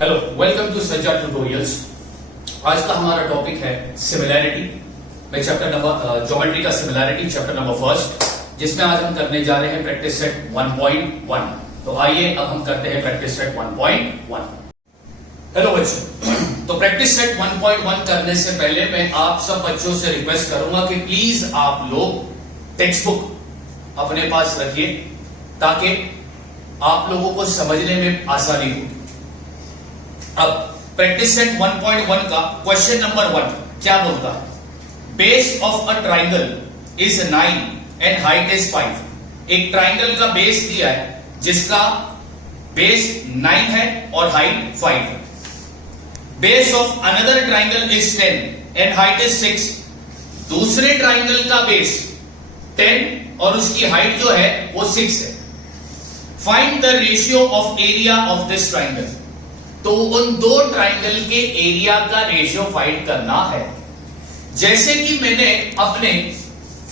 Hello, welcome to सज्जा tutorials. आज का हमारा टॉपिक है सिमिलैरिटी में चैप्टर नंबर ज्योमेट्री का सिमिलैरिटी चैप्टर नंबर फर्स्ट, जिसमें आज हम करने जा रहे हैं प्रैक्टिस सेट 1.1। तो आइए अब हम करते हैं प्रैक्टिस सेट 1.1। हेलो बच्चों, तो प्रैक्टिस सेट 1.1 करने से पहले मैं आप सब बच्चों से रिक्वेस्ट करूंगा कि प्लीज आप लोग टेक्स्ट बुक अपने पास रखिए ताकि आप लोगों को समझने में आसानी हो। अब प्रैक्टिस सेट 1.1 का क्वेश्चन नंबर 1 क्या बोलता है? Base of a triangle is 9 and height is 5। एक ट्राइंगल का बेस दिया है जिसका बेस 9 है और हाइट 5 है। Base of another triangle is 10 and height is 6। दूसरे ट्राइंगल का बेस 10 और उसकी हाइट जो है वो 6 है। Find the ratio of area of this triangle. तो उन दो ट्राइंगल के एरिया का रेशियो फाइंड करना है। जैसे कि मैंने अपने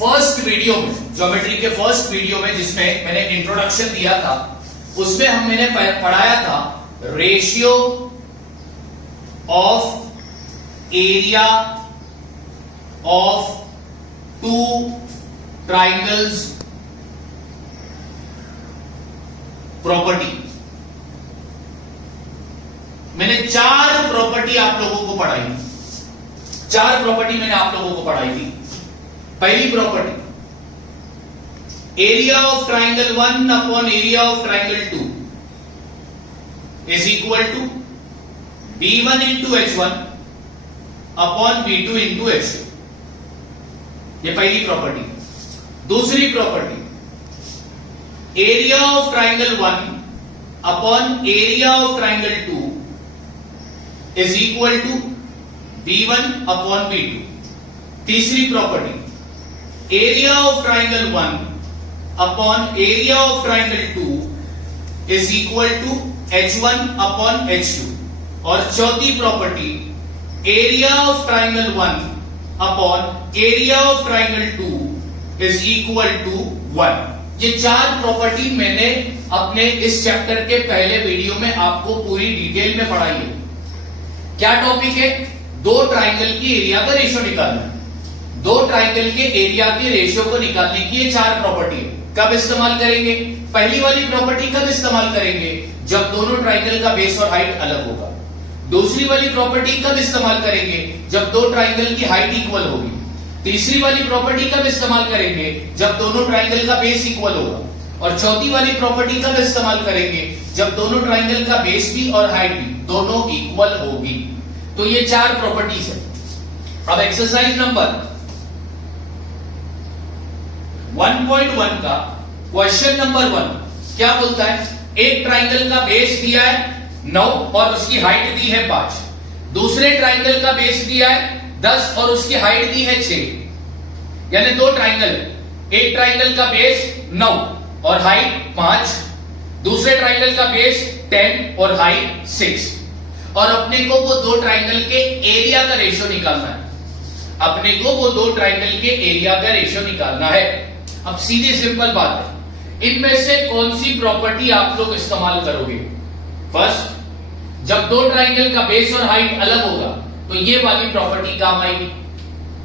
फर्स्ट वीडियो में, ज्योमेट्री के फर्स्ट वीडियो में जिसमें मैंने इंट्रोडक्शन दिया था, उसमें मैंने पढ़ाया था ratio of area of two triangles property. मैंने 4 प्रॉपर्टी आप लोगों को पढ़ाई थी। 4 प्रॉपर्टी मैंने आप लोगों को पढ़ाई थी। पहली property, area of triangle 1 upon area of triangle 2 is equal to B1 into H1 upon B2 into H2। ये पहली प्रॉपर्टी। दूसरी property, area of triangle 1 upon area of triangle 2 is equal to B1 upon B2। तीसरी property, area of triangle 1 upon area of triangle 2 is equal to H1 upon H2। और चौथी property, area of triangle 1 upon area of triangle 2 is equal to 1। ये 4 property मैंने अपने इस chapter के पहले video में आपको पूरी डिटेल में पढ़ाई है। क्या टॉपिक है? दो ट्राइंगल की एरिया का रेशियो निकालना है। दो ट्राइंगल के एरिया के रेशियो को निकालने की ये 4 प्रॉपर्टी है। कब इस्तेमाल करेंगे? पहली वाली प्रॉपर्टी कब इस्तेमाल करेंगे? जब दोनों ट्राइंगल का बेस और हाइट अलग होगा। दूसरी वाली प्रॉपर्टी कब इस्तेमाल करेंगे? जब दो ट्राइंगल की हाइट इक्वल होगी। तीसरी वाली प्रॉपर्टी कब इस्तेमाल करेंगे? जब दोनों ट्राइंगल का बेस इक्वल होगा। और चौथी वाली प्रॉपर्टी कब इस्तेमाल करेंगे? जब दोनों ट्राइंगल का बेस भी और हाइट भी दोनों इक्वल होगी। तो ये 4 प्रॉपर्टीज है। अब एक्सरसाइज नंबर 1.1 का क्वेश्चन नंबर 1 क्या बोलता है? एक ट्राइंगल का बेस दिया है 9 और उसकी हाइट दी है 5। दूसरे ट्राइंगल का बेस दिया है 10 और उसकी हाइट दी है 6। यानी दो ट्राइंगल, एक ट्राइंगल का बेस 9 और हाइट 5, दूसरे ट्राइंगल का बेस 10 और हाइट 6। और अपने को वो दो ट्राइंगल के एरिया का रेशियो निकालना है। अपने को वो दो ट्राइंगल के एरिया का रेशियो निकालना है। अब सीधी सिंपल बात है, इनमें से कौन सी प्रॉपर्टी आप लोग इस्तेमाल करोगे? फर्स्ट, जब दो ट्राइंगल का बेस और हाइट अलग होगा तो ये वाली प्रॉपर्टी काम आएगी,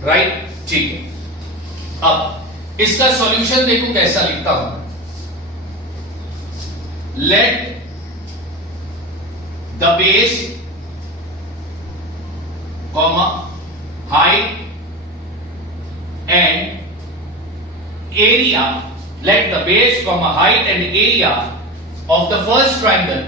राइट? ठीक है। अब इसका सॉल्यूशन देखो कैसा लिखता हूं। Late the base comma height and area, let the base comma height and area of the first triangle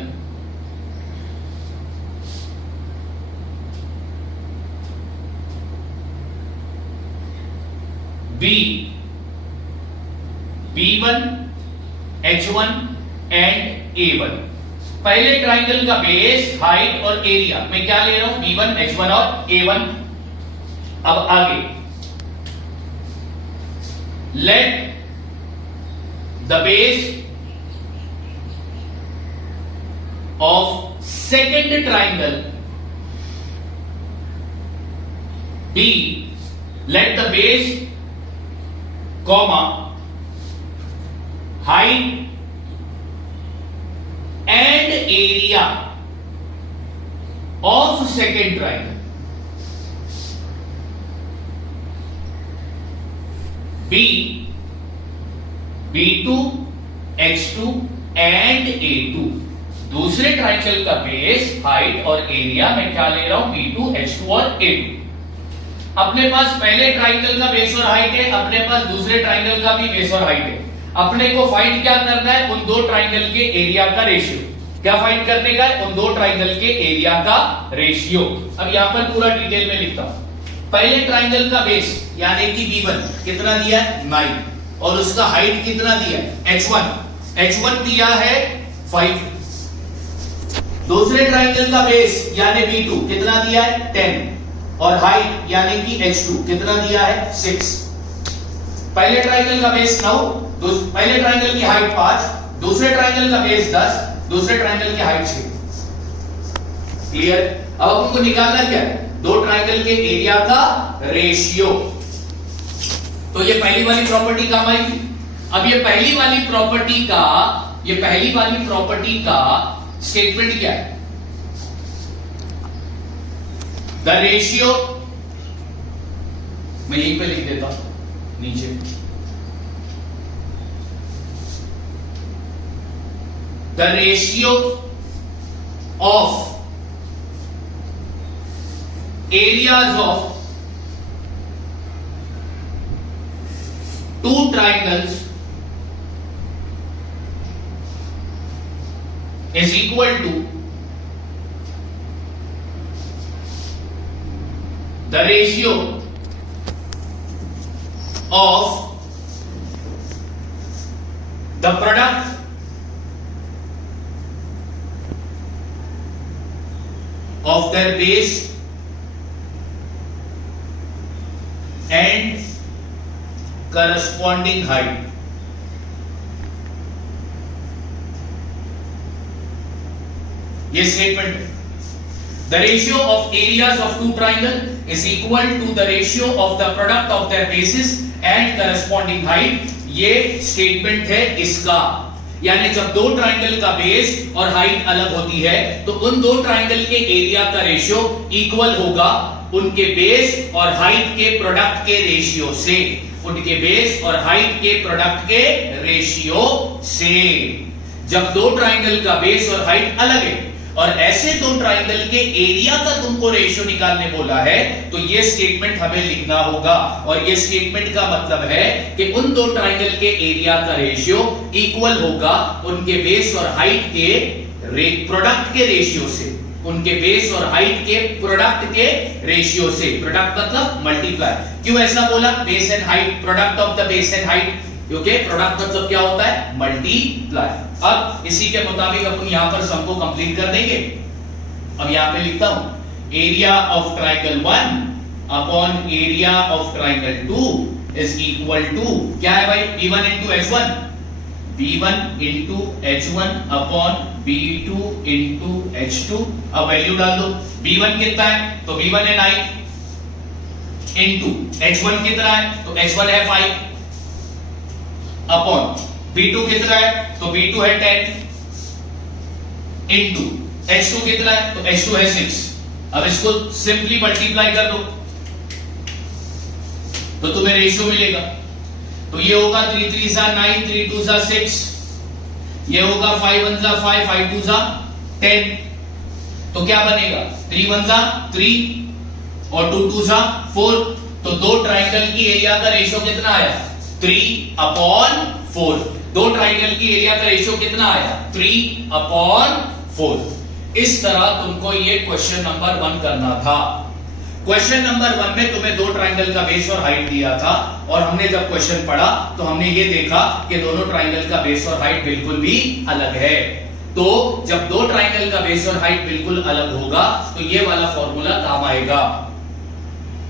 be B1, H1 and A1। पहले ट्राइंगल का बेस, हाइट और एरिया मैं क्या ले रहा हूं? B1, H1 और A1। अब आगे, let the base of second triangle B, let the base comma height and area of second triangle B B2 H2 and A2, दूसरे ट्राइंगल का बेस, हाइट और एरिया मैं क्या ले रहा हूं, B2 H2 और A2। अपने पास पहले ट्राइंगल का बेस और हाइट है, अपने पास दूसरे ट्राइंगल का भी बेस और हाइट है। अपने को फाइंड क्या करना है, उन दो ट्राइंगल के एरिया का रेशियो। क्या फाइंड करने का है, उन दो ट्राइंगल के एरिया का रेशियो। अब यहां पर पूरा डिटेल में लिखता हूं। पहले ट्राइंगल का बेस यानी कि B1 कितना दिया है 9 और उसका हाइट कितना दिया है H1 दिया है 5। दूसरे ट्राइंगल का बेस यानी B2 कितना दिया है 10 और हाइट यानी कि H2 कितना दिया है 6। पहले ट्राइंगल का बेस 9, पहले ट्राइंगल की हाइट 5, दूसरे ट्राइंगल का बेस 10, दूसरे ट्राइंगल की हाइट 6। क्लियर? अब हमको निकालना क्या है, दो ट्राइंगल के एरिया का रेशियो। तो ये पहली वाली प्रॉपर्टी काम आएगी। अब ये पहली वाली प्रॉपर्टी का स्टेटमेंट क्या है, द रेशियो, मैं यहीं पे लिख देता हूं नीचे, the ratio of areas of two triangles is equal to the ratio of the product of their base and corresponding height। ये statement, the ratio of areas of two triangle is equal to the ratio of the product of their bases and corresponding height. ये statement है इसका, यानी जब दो triangle का base और height अलग होती है तो उन दो ट्राइंगल के एरिया का रेशियो इक्वल होगा उनके बेस और हाइट के प्रोडक्ट के रेशियो से, उनके बेस और हाइट के प्रोडक्ट के रेशियो से। जब दो ट्राइंगल का बेस और हाइट अलग है और ऐसे दो ट्राइंगल के एरिया का तुमको रेशियो निकालने बोला है तो ये स्टेटमेंट हमें लिखना होगा। और ये स्टेटमेंट का मतलब है कि उन दो ट्राइंगल के एरिया का रेशियो इक्वल होगा उनके बेस और हाइट के प्रोडक्ट के रेशियो से, उनके बेस और हाइट के प्रोडक्ट के रेशियो से। प्रोडक्ट मतलब मल्टीप्लाई। क्यों ऐसा बोला, base and height, product of the base and height, क्योंकि प्रोडक्ट मतलब क्या होता है, मल्टीप्लाई। अब इसी के मुताबिक अपन यहां पर सम को कंप्लीट कर देंगे। अब यहां पे लिखता हूं, area of triangle 1 upon area of triangle 2 is equal to क्या है भाई, B1 into H1, B1 into H1 upon B2 into H2। अब वैल्यू डाल दो, B1 कितना है तो B1 है 9 इंटू H1 कितना है तो H1 है 5 अपॉन B2 कितना है तो B2 है 10 इंटू H2 कितना है तो H2 है 6। अब इसको सिंपली मल्टीप्लाई कर दो तो तुम्हें रेशियो मिलेगा। तो ये होगा 3 3 सा 9, 3 2 सा 6, ये होगा 5 1 सा 5, 5 2 सा 10। तो क्या बनेगा, 3 1 सा 3 और 2 2 सा 4। तो दो ट्राइंगल की एरिया का रेशियो कितना आया, 3/4। दो ट्राइंगल की एरिया का रेशियो कितना आया, 3/4। इस तरह तुमको ये क्वेश्चन नंबर 1 करना था। क्वेश्चन नंबर 1 में तुम्हें दो ट्राइंगल का बेस और हाइट दिया था और हमने जब क्वेश्चन पढ़ा तो हमने ये देखा कि दोनों ट्राइंगल का बेस और हाइट बिल्कुल भी अलग है। तो जब दो ट्राइंगल का बेस और हाइट बिल्कुल अलग होगा तो ये वाला फॉर्मूला काम आएगा।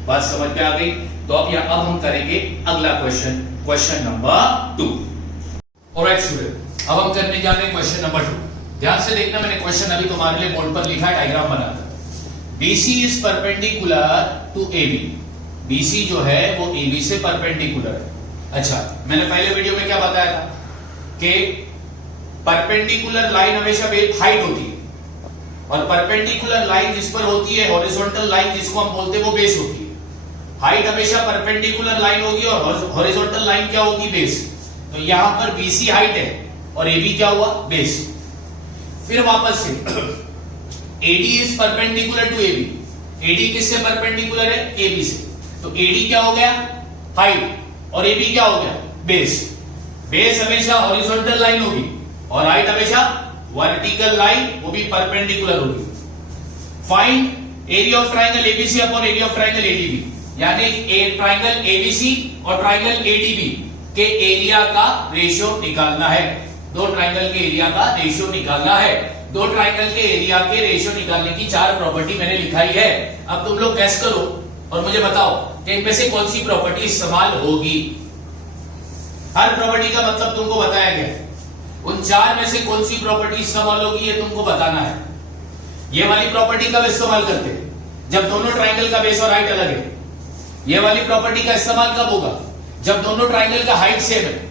बात समझ में आ गई? तो अब हम करेंगे अगला question, question number 2। Alright student, अब हम करने जा रहे हैं क्वेश्चन नंबर 2। ध्यान से देखना, मैंने क्वेश्चन अभी तुम्हारे लिए बोर्ड पर लिखा है, डायग्राम बनाकर। BC is perpendicular to AB। BC जो है वो AB से परपेंडिकुलर है। अच्छा, मैंने पहले वीडियो में क्या बताया था कि परपेंडिकुलर लाइन हमेशा हाइट होती है और परपेंडिकुलर लाइन जिस पर होती है, हॉरिजॉन्टल लाइन जिसको हम बोलते हैं, वो बेस होती है। हाइट हमेशा परपेंडिकुलर लाइन होगी और हॉरिजॉन्टल लाइन क्या होगी, बेस। तो यहां पर बीसी हाइट है और एबी क्या हुआ, बेस। फिर वापस से AD is perpendicular to AB, AD किससे परपेंडिकुलर है, एबी से। तो एडी क्या हो गया, हाइट, और एबी क्या हो गया, बेस। बेस हमेशा हॉरिजॉन्टल लाइन होगी और हाइट हमेशा वर्टिकल लाइन, वो भी परपेंडिकुलर होगी। Find area of triangle ABC upon area of triangle ADB, यानी ट्राइंगल एबीसी और ट्राइंगल एडीबी के एरिया का रेशियो निकालना है। दो ट्राइंगल के एरिया का रेशियो निकालना है। दो ट्राइंगल के एरिया के रेशियो निकालने की 4 प्रॉपर्टी मैंने लिखाई है। अब तुम लोग गैस करो और मुझे बताओ कि इनमें से कौन सी प्रॉपर्टी इस्तेमाल होगी। हर प्रॉपर्टी का मतलब तुमको बताया गया, उन 4 में से कौन सी प्रॉपर्टी इस्तेमाल होगी ये तुमको बताना है। ये वाली प्रॉपर्टी कब इस्तेमाल करते हैं, जब दोनों ट्राइंगल का बेस और हाइट अलग है। ये वाली प्रॉपर्टी का इस्तेमाल कब होगा, जब दोनों ट्राइंगल का हाइट सेम है।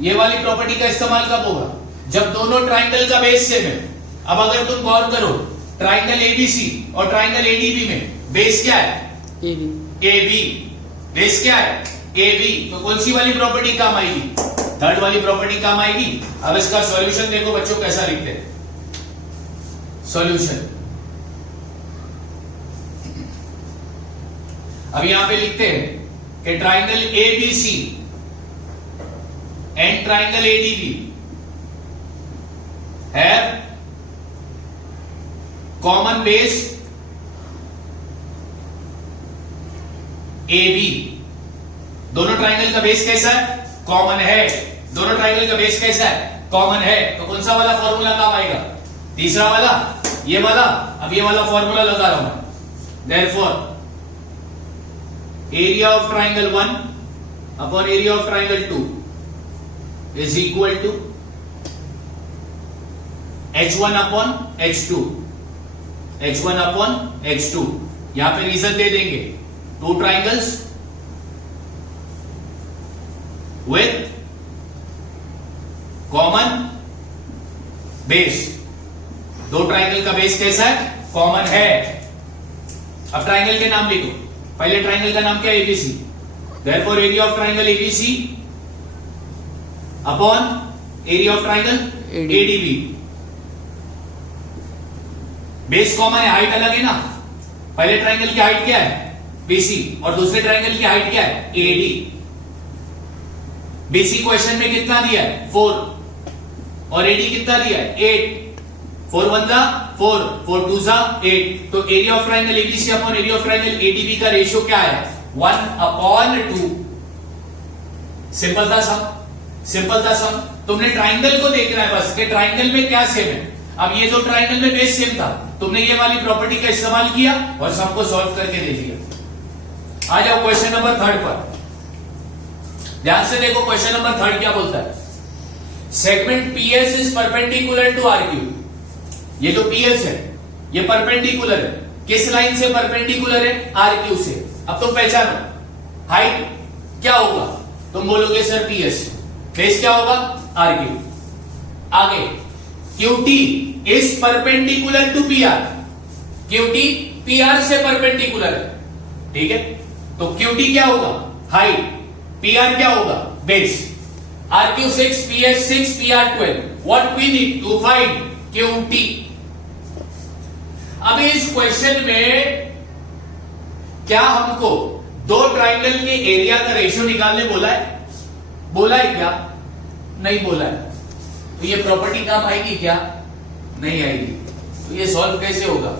ये वाली प्रॉपर्टी का इस्तेमाल कब होगा, जब दोनों ट्राइंगल का बेस सेम है। अब अगर तुम गौर करो, ट्राइंगल एबीसी और ट्राइंगल एडीबी में बेस क्या है, एबी। बेस क्या है, एबी। तो कौन सी वाली प्रॉपर्टी काम आएगी, थर्ड वाली प्रॉपर्टी काम आएगी। अब इसका सॉल्यूशन देखो बच्चों कैसा लिखते हैं। सॉल्यूशन अब यहां पे लिखते हैं कि triangle ABC and triangle ADB have common base AB। दोनों ट्राइंगल का बेस कैसा है, कॉमन है। दोनों ट्राइंगल का बेस कैसा है, कॉमन है। तो कौन सा वाला फॉर्मूला काम आएगा, तीसरा वाला, ये वाला। अब ये वाला फॉर्मूला लगा रहा हूं, therefore area of triangle 1 upon area of triangle 2 is equal to H1 upon H2, H1 upon H2। यहां पे रीजन दे देंगे, 2 ट्राइंगल्स विथ कॉमन बेस। दो ट्राइंगल का बेस कैसा है, कॉमन है। अब ट्राइंगल के नाम लिखो। पहले ट्राइंगल का नाम क्या है, ABC. Therefore area of triangle ABC upon area of triangle ADB. Base common है, हाइट अलग है ना। पहले ट्राइंगल की हाइट क्या है, बीसी, और दूसरे ट्राइंगल की हाइट क्या है, एडी। बीसी क्वेश्चन में कितना दिया है, 4, और एडी कितना दिया है, 8। 4 1 जा 4, 4 2 जा 8। तो area of triangle ABC upon area of triangle ADB का रेशियो क्या है, 1/2। सिंपल था सम, सिंपल था सम। तुमने ट्राइंगल को देखना है बस कि ट्राइंगल में क्या सेम है। अब ये जो ट्राइंगल में बेस सेम था, तुमने ये वाली प्रॉपर्टी का इस्तेमाल किया और सबको सॉल्व करके दे दिया। आ जाओ क्वेश्चन नंबर 3 पर, ध्यान से देखो। क्वेश्चन नंबर 3 क्या बोलता है, segment PS is perpendicular to RQ. ये जो पीएस है ये परपेंडिकुलर है, किस लाइन से परपेंडिकुलर है, आरक्यू से। अब तुम पहचानो हाइट क्या होगा, तुम बोलोगे सर पीएस, बेस क्या होगा, आरक्यू। आगे QT is perpendicular to PR, QT PR से परपेंडिकुलर है, ठीक है। तो क्यूटी क्या होगा, हाइट, पीआर क्या होगा, base. RQ 6, PS 6, PR 12। What we need to find, QT. अभी इस क्वेश्चन में क्या हमको दो ट्राइंगल के एरिया का रेशियो निकालने बोला है, बोला है क्या, नहीं बोला है। तो ये प्रॉपर्टी काम आएगी क्या, नहीं आएगी। तो ये सॉल्व कैसे होगा,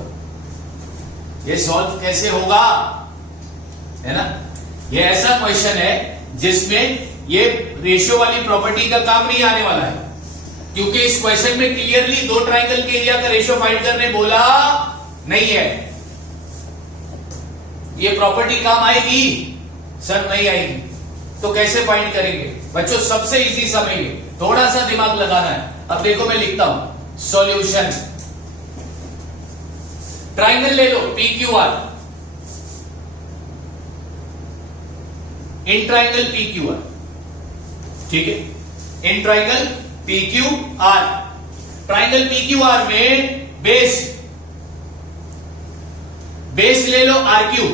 ये सॉल्व कैसे होगा, है ना। ये ऐसा क्वेश्चन है जिसमें ये रेशियो वाली प्रॉपर्टी का काम नहीं आने वाला है, क्योंकि इस क्वेश्चन में क्लियरली दो ट्राइंगल के एरिया का रेशियो फाइंड करने बोला नहीं है। ये प्रॉपर्टी काम आएगी, सर नहीं आएगी। तो कैसे फाइंड करेंगे बच्चों, सबसे इजी समझिए, थोड़ा सा दिमाग लगाना है। अब देखो मैं लिखता हूं सॉल्यूशन। ट्राइंगल ले लो PQR, इन ट्राइंगल PQR, ठीक है, in triangle PQR। Triangle PQR में बेस बेस ले लो आर क्यू,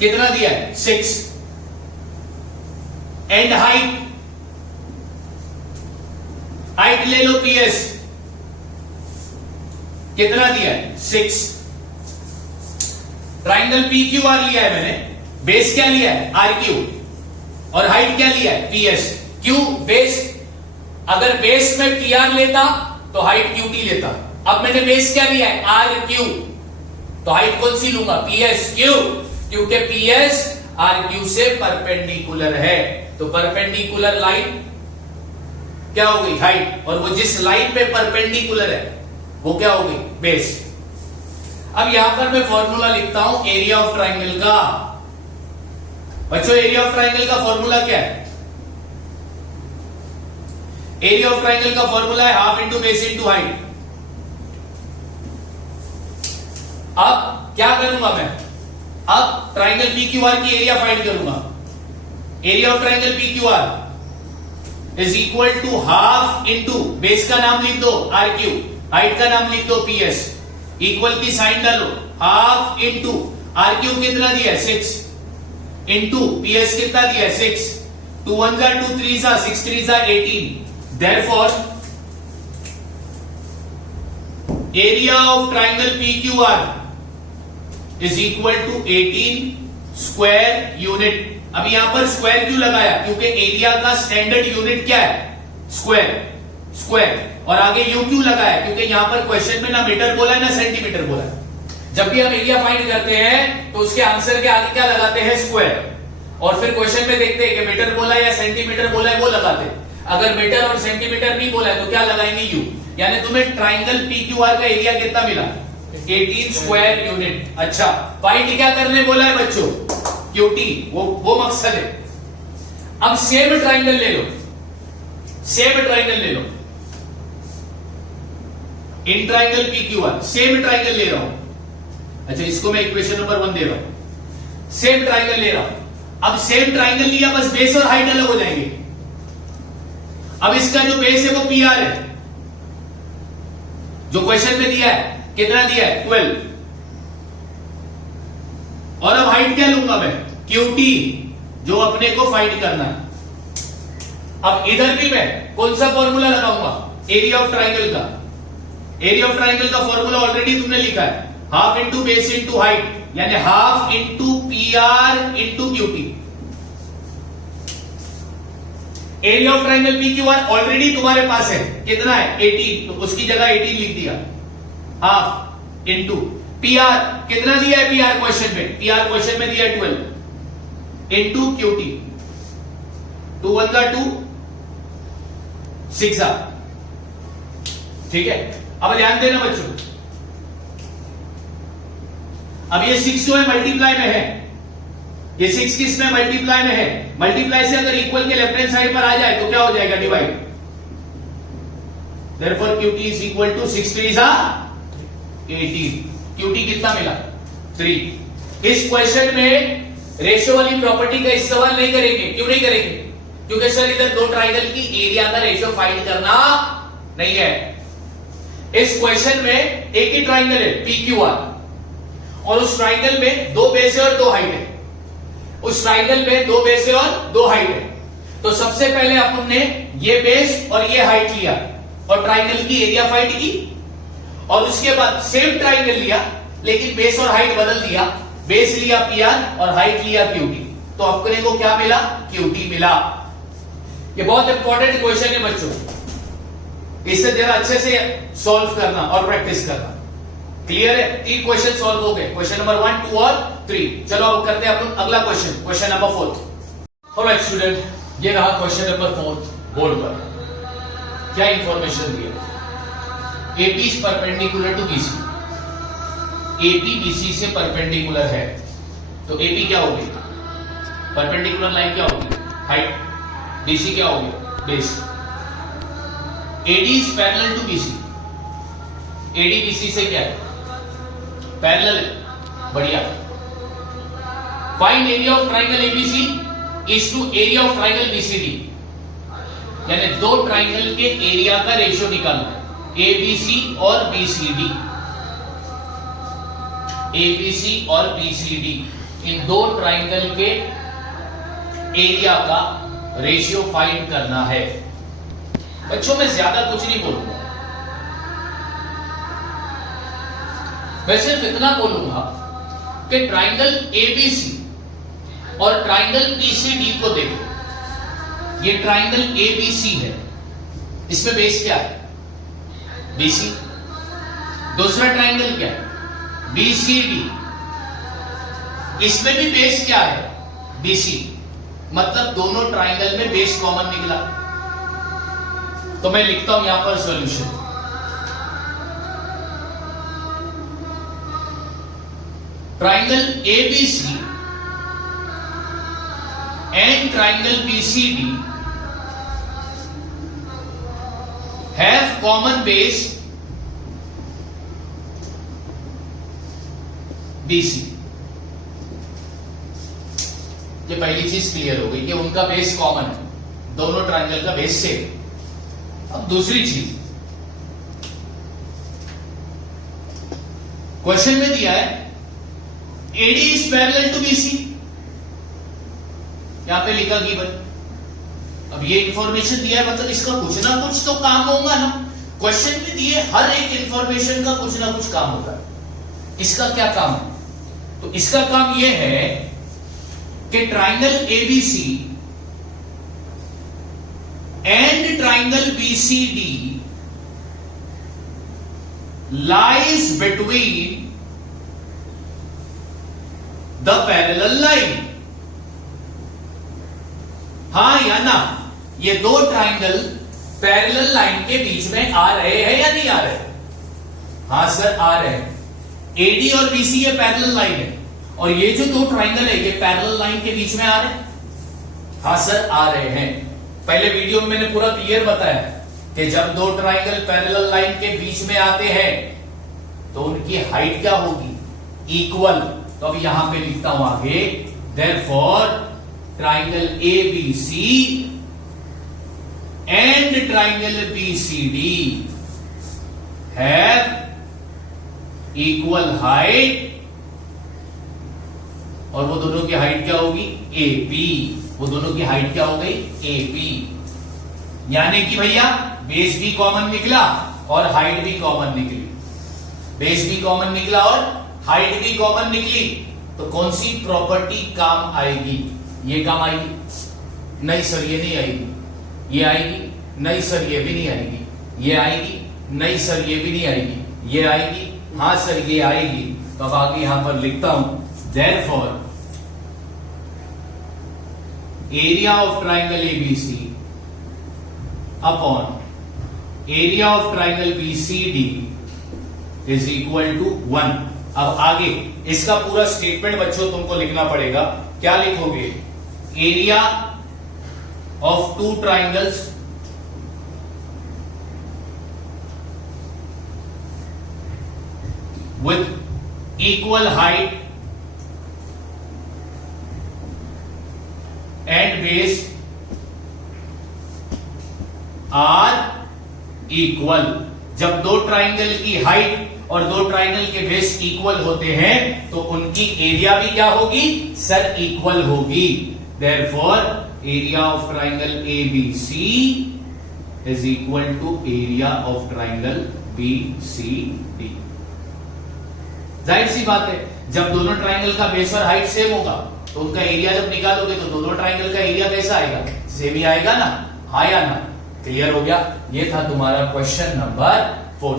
कितना दिया है 6, एंड हाइट ले लो पीएस, कितना दिया है 6। ट्राइंगल पी क्यू आर लिया है मैंने, बेस क्या लिया है आर क्यू, और हाइट क्या लिया है पीएस। क्यों बेस, अगर बेस में पी आर लेता तो हाइट क्यू टी लेता, अब मैंने बेस क्या लिया है आर क्यू, तो हाइट कौन सी लूंगा पीएस क्यू, क्योंकि पीएस आर क्यू से परपेंडिकुलर है, तो परपेंडिकुलर लाइन क्या हो गई हाइट, और वो जिस लाइन पे परपेंडिकुलर है वो क्या हो गई बेस। अब यहां पर मैं फॉर्मूला लिखता हूं एरिया ऑफ ट्राइंगल का। बच्चों एरिया ऑफ ट्राइंगल का फॉर्मूला क्या है, एरिया ऑफ ट्राइंगल का फॉर्मूला है half into base into height. अब क्या करूंगा मैं, अब ट्राइंगल पी क्यू आर की एरिया फाइंड करूंगा। Area of triangle P Q R is equal to half into base का नाम लिख दो आर क्यू, हाइट का नाम लिख दो पीएस, इक्वल की साइन डालो, हाफ इंटू आर क्यू कितना दिया है 6, इंटू पीएस कितना दिया है 6, 2 1 जा 2 3 जा 6 3 जा 18, therefore area of triangle PQR is equal to 18 square unit. अब यहां पर स्क्वायर क्यों लगाया, क्योंकि एरिया का स्टैंडर्ड यूनिट क्या है स्क्वायर, और आगे यू क्यों लगाया, क्योंकि यहां पर क्वेश्चन में ना मीटर बोला है ना सेंटीमीटर बोला है। जब भी हम एरिया फाइंड करते हैं तो उसके आंसर के आगे क्या लगाते हैं स्क्वायर, और फिर क्वेश्चन में देखते हैं कि मीटर बोला है या सेंटीमीटर बोला है वो लगाते हैं। अगर मीटर और सेंटीमीटर नहीं बोला है तो क्या लगाएंगे यू, यानी तुम्हें ट्राइंगल पीक्यूआर का एरिया कितना मिला 18 स्क्वायर यूनिट। अच्छा फाइंड क्या करने बोला है बच्चों क्यूटी, वो मकसद है। अब सेम ट्राइंगल ले लो, in triangle PQR same triangle ले रहा हूं। अच्छा इसको मैं इक्वेशन नंबर 1 दे रहा हूं, सेम ट्राइंगल ले रहा हूं। अब सेम ट्राइंगल लिया, बस बेस और हाइट अलग हो जाएंगे। अब इसका जो बेस है वो पी आर है, जो क्वेश्चन में दिया है, कितना दिया है 12, और अब हाइट क्या लूंगा मैं क्यूटी, जो अपने को फाइंड करना है। अब इधर भी मैं कौन सा फॉर्मूला लगाऊंगा एरिया ऑफ ट्राइंगल का। एरिया ऑफ ट्राइंगल का फॉर्मूला ऑलरेडी तुमने लिखा है, half into base into height, यानी half into P R into QT. Area of triangle P Q R already तुम्हारे पास है, कितना है 18, तो उसकी जगह 18 लिख दिया, हाफ इंटू पी आर कितना दिया है, पी आर क्वेश्चन में, पी आर क्वेश्चन में दिया है 12 इंटू क्यूटी, 2 1 जा 2 6 जा। ठीक है, अब ध्यान देना बच्चों, अब ये 6 जो है मल्टीप्लाई में है, ये 6 किस में मल्टीप्लाई में है, मल्टीप्लाई से अगर इक्वल के लेफ्ट हैंड साइड पर आ जाए तो क्या हो जाएगा divide. Therefore QT is equal to 6 3 जा 18, QT कितना मिला 3। इस क्वेश्चन में रेशियो वाली प्रॉपर्टी का इस्तेमाल नहीं करेंगे, क्यों नहीं करेंगे, क्योंकि सर इधर दो ट्राइंगल की एरिया का रेशियो फाइंड करना नहीं है। इस क्वेश्चन में एक ही ट्राइंगल है PQR, और उस ट्राइंगल में 2 बेस है और 2 हाइट है, उस ट्राइंगल में 2 बेस है और 2 हाइट है। तो सबसे पहले अपन ने ये बेस और ये हाइट लिया और ट्राइंगल की एरिया फाइंड की, और उसके बाद सेम ट्राइंगल लिया लेकिन बेस और हाइट बदल दिया, बेस लिया PR और हाइट लिया QT, तो अपने को क्या मिला QT मिला। ये बहुत इंपॉर्टेंट क्वेश्चन है बच्चों, इससे जरा अच्छे से सॉल्व करना और प्रैक्टिस करना। क्लियर है, 3 क्वेश्चन सॉल्व हो गए, क्वेश्चन नंबर 1 2 और 3। चलो अब करते हैं अपन अगला question, question number 4। Alright student, ये रहा क्वेश्चन नंबर 4 बोर्ड पर। क्या इंफॉर्मेशन दी है, AP is perpendicular to BC, AP BC से परपेंडिकुलर है, तो AP क्या होगी परपेंडिकुलर लाइन, क्या होगी हाइट, BC क्या होगी base. AD is parallel to BC, AD BC से क्या है पैरेलल है, बढ़िया। Find area of triangle ABC is to area of triangle BCD, यानी 2 ट्राइंगल के एरिया का रेशियो निकालना, ABC और BCD। एबीसी और बीसीडी, इन दो ट्राइंगल के एरिया का रेशियो फाइंड करना है। बच्चों मैं ज्यादा कुछ नहीं बोलूंगा, मैं सिर्फ इतना बोलूंगा कि ट्राइंगल एबीसी और ट्राइंगल बीसीडी को देखो। ये ट्राइंगल एबीसी है, इसमें बेस क्या है? बीसी। दूसरा ट्राइंगल क्या है? बीसीडी, इसमें भी बेस क्या है? बीसी। मतलब दोनों ट्राइंगल में बेस कॉमन निकला। तो मैं लिखता हूं यहां पर solution. Triangle ABC and triangle BCD have common base BC. ये पहली चीज क्लियर हो गई कि उनका बेस कॉमन है, दोनों ट्राइंगल का बेस सेम। अब दूसरी चीज, क्वेश्चन में दिया है AD is parallel to BC, यहां पे लिखा गिवन। अब ये इंफॉर्मेशन दिया है, मतलब इसका कुछ ना कुछ तो काम होगा ना। क्वेश्चन में दिए हर एक इंफॉर्मेशन का कुछ ना कुछ काम होता है। इसका क्या काम है? तो इसका काम यह है कि triangle ABC and triangle BCD lies between the parallel line. हां या ना? ये दो ट्राइंगल पैरेलल लाइन के बीच में आ रहे हैं या नहीं आ रहे? हां सर, आ रहे हैं। एडी और बीसी ये पैरेलल लाइन है, और ये जो दो ट्राइंगल है ये पैरेलल लाइन के बीच में आ रहे हैं। हां सर, आ रहे हैं। पहले वीडियो में मैंने पूरा क्लियर बताया कि जब दो ट्राइंगल पैरेलल लाइन के बीच में आते हैं तो उनकी हाइट क्या होगी? इक्वल। तो अब यहां पे लिखता हूं आगे, therefore triangle ABC and triangle BCD have equal height, और वो दोनों की हाइट क्या होगी? एपी। वो दोनों की हाइट क्या हो गई? एपी। यानी कि भैया बेस भी कॉमन निकला और हाइट भी कॉमन निकली। बेस भी कॉमन निकला और हाइट भी कॉमन निकली। तो कौन सी प्रॉपर्टी काम आएगी? ये काम आएगी? नहीं सर, ये नहीं आएगी। ये आएगी? नहीं सर, ये भी नहीं आएगी। ये आएगी? नहीं सर, ये भी नहीं आएगी। ये आएगी? हां सर, ये आएगी। तो अब आगे यहां पर लिखता हूं, therefore area of triangle ABC upon area of triangle BCD is equal to 1। अब आगे इसका पूरा स्टेटमेंट बच्चों तुमको लिखना पड़ेगा। क्या लिखोगे? Area of two triangles with equal height and base are equal। जब दो ट्राइंगल की हाइट और दो ट्राइंगल के बेस इक्वल होते हैं तो उनकी एरिया भी क्या होगी? सर, इक्वल होगी। Therefore area of triangle ABC is equal to area of triangle BCD. जाहिर सी बात है, जब दोनों ट्राइंगल का बेस और हाइट सेम होगा तो उनका एरिया जब निकालोगे तो दोनों ट्राइंगल का एरिया कैसा आएगा? सेम ही आएगा ना? हाँ या ना? क्लियर हो गया? ये था तुम्हारा क्वेश्चन नंबर 4।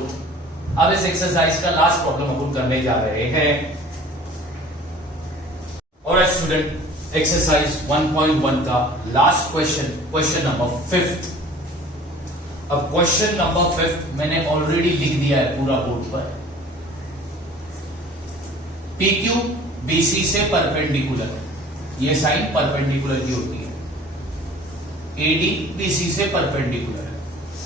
अब इस एक्सरसाइज का लास्ट प्रॉब्लम अपन करने जा रहे हैं। और स्टूडेंट, एक्सरसाइज 1.1 का लास्ट क्वेश्चन, क्वेश्चन नंबर 5। अब क्वेश्चन नंबर 5 मैंने ऑलरेडी लिख दिया है पूरा बोर्ड पर। PQ BC से परपेंडिकुलर, ये साइन परपेंडिकुलर की होती है। AD BC से परपेंडिकुलर है।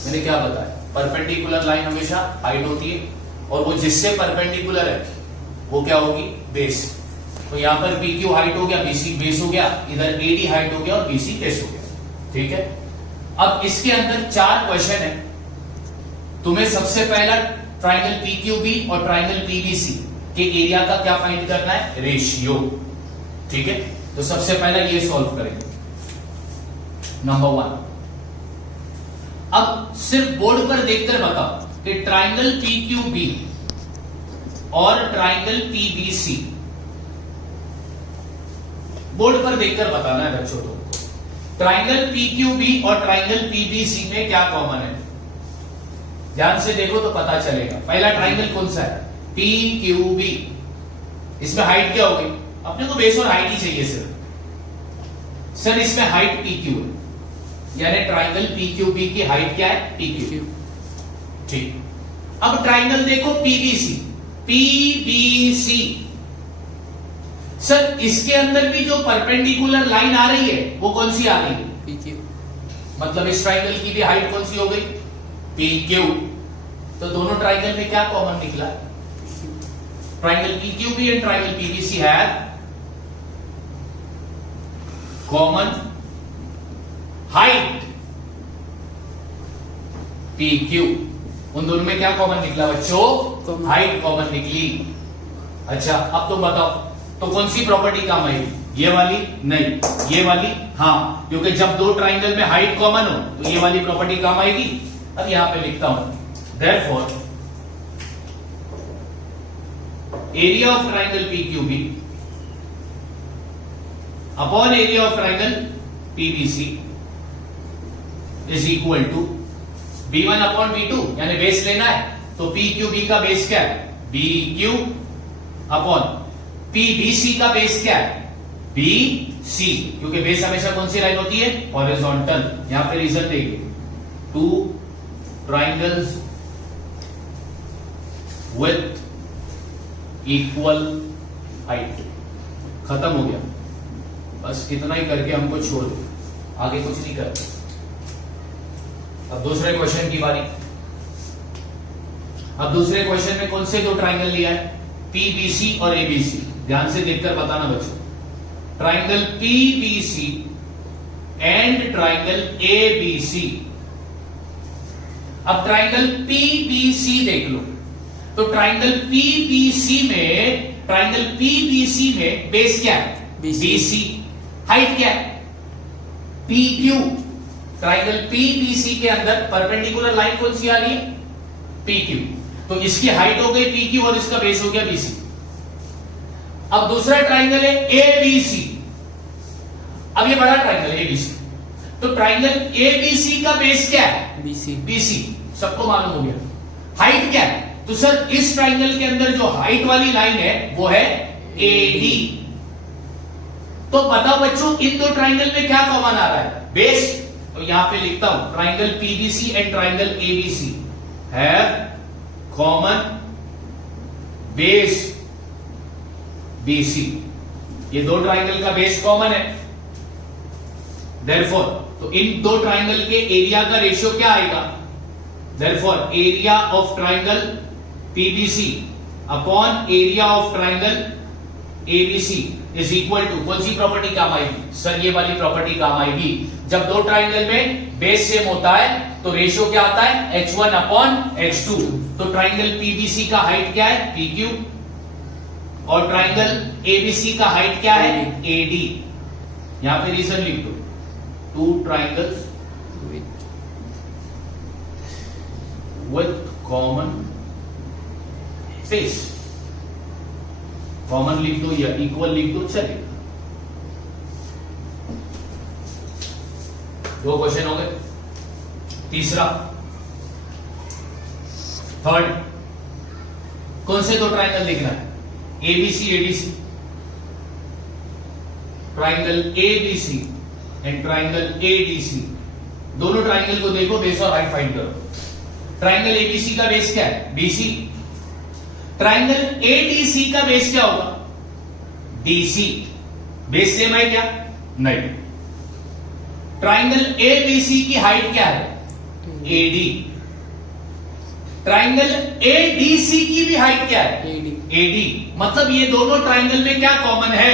मैंने क्या बताया? परपेंडिकुलर लाइन हमेशा हाइट होती है, और वो जिससे परपेंडिकुलर है वो क्या होगी? बेस। तो यहां पर PQ हाइट हो गया, BC बेस हो गया, इधर AD हाइट हो गया और BC बेस हो गया। ठीक है। अब इसके अंदर 4 क्वेश्चन है। तुम्हें सबसे पहला ट्राइंगल PQB और ट्राइंगल PBC कि एरिया का क्या फाइंड करना है, रेशियो। ठीक है, तो सबसे पहला ये सॉल्व करेंगे नंबर 1। अब सिर्फ बोर्ड पर देखकर बताओ कि ट्राइंगल PQB और ट्राइंगल PBC, बोर्ड पर देखकर बताना है बच्चों को, ट्राइंगल PQB और ट्राइंगल PBC में क्या कॉमन है। ध्यान से देखो तो पता चलेगा। पहला ट्राइंगल कौन सा है, PQB। इसमें हाइट क्या होगी, अपने को बेस और हाइट ही चाहिए सिर्फ। सर इसमें हाइट PQ है, यानी ट्राइंगल PQB की हाइट क्या है, PQ। ठीक, अब ट्राइंगल देखो PBC। सर इसके अंदर भी जो परपेंडिकुलर लाइन आ रही है वो कौन सी आ रही है, PQ। मतलब इस ट्राइंगल की भी हाइट कौन सी हो गई, PQ। तो दोनों ट्राइंगल में क्या कॉमन निकला, triangle PQB and triangle PBC have common height PQ। उन दोनों में क्या कॉमन निकला बच्चों, हाइट कॉमन निकली। अच्छा अब तुम बताओ तो कौन सी प्रॉपर्टी काम आएगी, ये वाली नहीं, ये वाली हाँ, क्योंकि जब दो ट्राइंगल में हाइट कॉमन हो तो ये वाली प्रॉपर्टी काम आएगी। अब यहां पे लिखता हूं, therefore area of triangle PQB upon area of triangle PBC is equal to B1 upon B2, यानी बेस लेना है तो PQB का बेस क्या है, BQ अपॉन PBC का बेस क्या है, BC, क्योंकि बेस हमेशा कौन सी लाइन होती है, हॉरिजॉन्टल। यहां पे रीजन देखिए, two triangles with equal height. खत्म हो गया, बस इतना ही करके हमको छोड़ दो, आगे कुछ नहीं करते। अब दूसरे क्वेश्चन की बारी। अब दूसरे क्वेश्चन में कौन से दो ट्राइंगल लिया है, PBC और ABC। ध्यान से देखकर बताना बच्चों, triangle PBC and triangle ABC। अब ट्राइंगल PBC देख लो, तो ट्राइंगल PBC में बेस क्या है, BC। हाइट क्या है, PQ। ट्राइंगल PBC के अंदर परपेंडिकुलर लाइन कौन सी आ रही है, PQ। तो इसकी हाइट हो गई PQ और इसका बेस हो गया BC। अब दूसरा ट्राइंगल है ABC। अब ये बड़ा ट्राइंगल है ABC, तो ट्राइंगल ABC का बेस क्या है, BC। सबको मालूम हो गया। हाइट क्या है, तो सर इस ट्राइंगल के अंदर जो हाइट वाली लाइन है वो है AD। तो बताओ बच्चों इन दो ट्राइंगल में क्या कॉमन आ रहा है, बेस। तो यहां पे लिखता हूं, triangle PBC and triangle ABC have common base BC। ये दो ट्राइंगल का बेस कॉमन है, देयरफॉर तो इन दो ट्राइंगल के एरिया का रेशियो क्या आएगा, therefore area of triangle PBC upon area of triangle ABC is equal to, कौन सी प्रॉपर्टी काम आएगी, सर ये वाली प्रॉपर्टी काम आएगी। जब दो ट्राइंगल में बेस सेम होता है तो रेशियो क्या आता है, H1 अपॉन H2। तो ट्राइंगल PBC का हाइट क्या है, PQ, और ट्राइंगल ABC का हाइट क्या है, AD। यहां पे रीजन लिख दो, two triangles with common base. Common लिख दो या इक्वल लिख दो, चलिए। दो क्वेश्चन हो गए। तीसरा, थर्ड, कौन से दो ट्राइंगल लिखना है, ABC ADC। Triangle ABC and triangle ADC, दोनों ट्राइंगल को देखो, बेस और हाइट फाइंड करो। ट्राइंगल ABC का बेस क्या है, BC। ट्राइंगल ADC का बेस क्या होगा, BC। बेस सेम है क्या, नहीं। ट्राइंगल ABC की हाइट क्या है, AD। ट्राइंगल ADC की भी हाइट क्या है, AD। मतलब ये दोनों ट्राइंगल में क्या कॉमन है,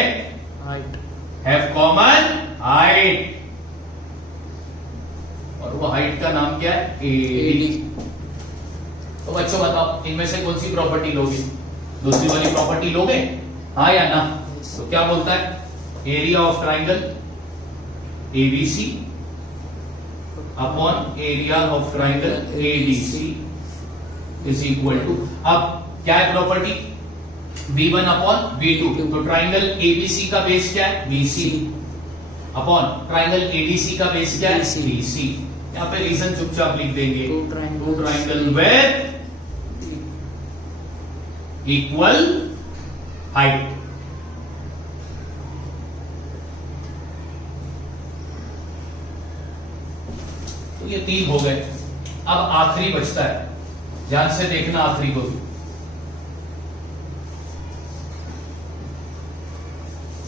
हाइट, हैव कॉमन हाइट। और वो हाइट का नाम क्या है, AD। तो बच्चों बताओ इनमें से कौन सी प्रॉपर्टी लोगी, दूसरी वाली प्रॉपर्टी लोगे, हाँ या ना? तो क्या बोलता है, area of triangle ABC upon area of triangle ADC is equal to, अब क्या है प्रॉपर्टी, B1 अपॉन B2, तो ट्राइंगल एबीसी का बेस क्या है, BC अपॉन ट्राइंगल एडीसी का बेस क्या है, BC। यहाँ पे रीजन चुपचाप लिख देंगे, two triangle with equal height. तो ये 3 हो गए। अब आखिरी बचता है, ध्यान से देखना आखिरी को भी।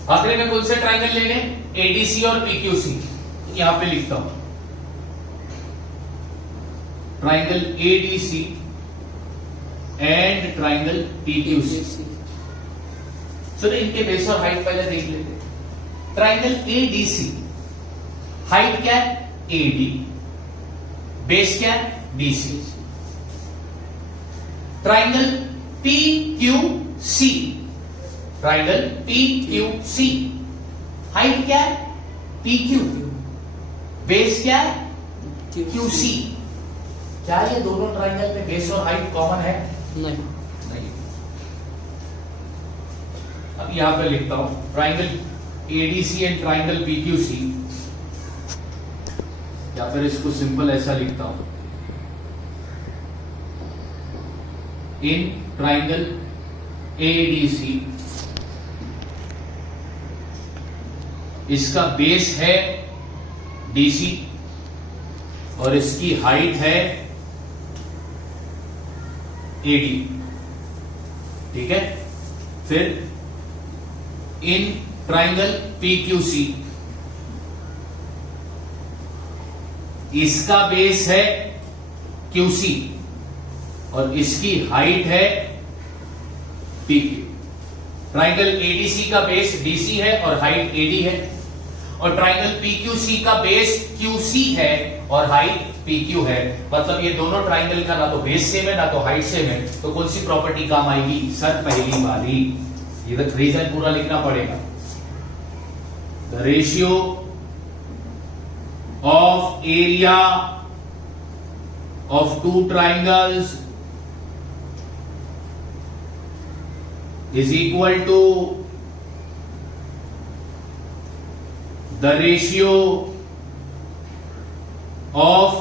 आखिरी में कौन से ट्राइंगल लेने, एडीसी और पीक्यूसी। यहां पे लिखता हूं triangle ADC and triangle PQC. चलो इनके बेस और हाइट पहले देख लेते। ट्राइंगल एडीसी हाइट क्या है, एडी, बेस क्या है, BC. Triangle PQC, triangle PQC height क्या है, पीक्यू, बेस क्या है, क्यूसी। क्या ये दोनों ट्राइंगल में बेस और हाइट कॉमन है, नहीं। अब यहां पे लिखता हूं triangle ADC and triangle PQC, या फिर इसको सिंपल ऐसा लिखता हूं, इन ट्राइंगल एडीसी इसका बेस है डीसी और इसकी हाइट है एडी, ठीक है। फिर इन ट्राइंगल पीक्यूसी इसका बेस है क्यूसी और इसकी हाइट है पीक्यू। ट्राइंगल एडीसी का बेस डीसी है और हाइट एडी है, और ट्राइंगल पीक्यूसी का बेस क्यूसी है और हाइट पीक्यू है। मतलब ये दोनों ट्राइंगल का ना तो बेस सेम है ना तो हाइट सेम है, तो कौन सी प्रॉपर्टी काम आएगी सर, पहली वाली। ये रीजन पूरा लिखना पड़ेगा। The ratio of area of two triangles is equal to the ratio of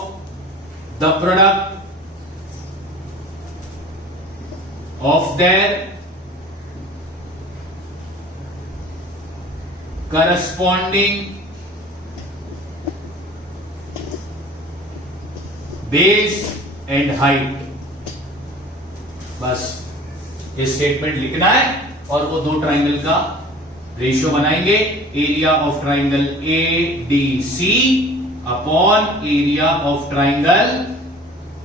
the product of their corresponding base and height। बस ये स्टेटमेंट लिखना है और वो दो ट्राइंगल का रेशियो बनाएंगे, area of triangle ADC upon area of triangle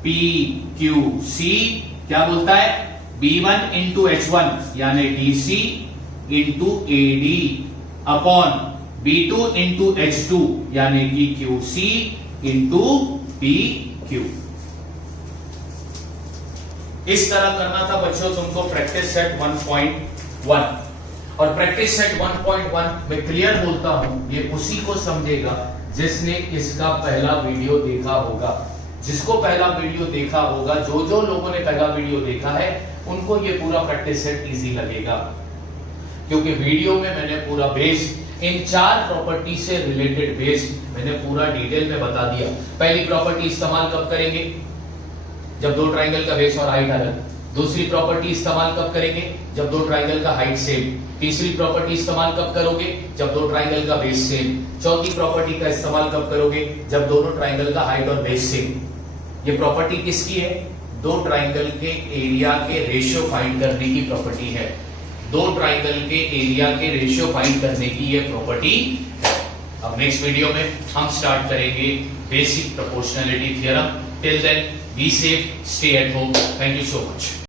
PQC. क्या बोलता है, B1 इंटू H1 यानी DC into AD upon B2 into H2 यानी कि QC इंटू PQ। इस तरह करना था बच्चों तुमको प्रैक्टिस सेट 1.1। और प्रैक्टिस सेट 1.1 में क्लियर बोलता हूं, ये उसी को समझेगा जिसने इसका पहला वीडियो देखा होगा। जिसको पहला वीडियो देखा होगा, जो लोगों ने पहला वीडियो देखा है उनको ये पूरा प्रैक्टिस सेट इजी लगेगा, क्योंकि वीडियो में मैंने पूरा बेस, इन 4 प्रॉपर्टी से रिलेटेड बेस मैंने पूरा डिटेल में बता दिया। पहली प्रॉपर्टी इस्तेमाल कब करेंगे, जब दो ट्राइंगल का बेस और हाइट अलग। दूसरी प्रॉपर्टी इस्तेमाल कब करेंगे, जब दो ट्राइंगल का हाइट सेम। तीसरी प्रॉपर्टी इस्तेमाल कब करोगे, जब दो ट्राइंगल का बेस सेम। चौथी प्रॉपर्टी का इस्तेमाल कब करोगे, जब दोनों ट्राइंगल का हाइट और बेस सेम। ये प्रॉपर्टी किसकी है, दो ट्राइंगल के एरिया के रेशियो फाइंड करने की प्रॉपर्टी है। दो ट्राइंगल के एरिया के रेशियो फाइंड करने की ये प्रॉपर्टी है। अब नेक्स्ट वीडियो में हम स्टार्ट करेंगे basic proportionality theorem. Till then, be safe, stay at home. Thank you so much.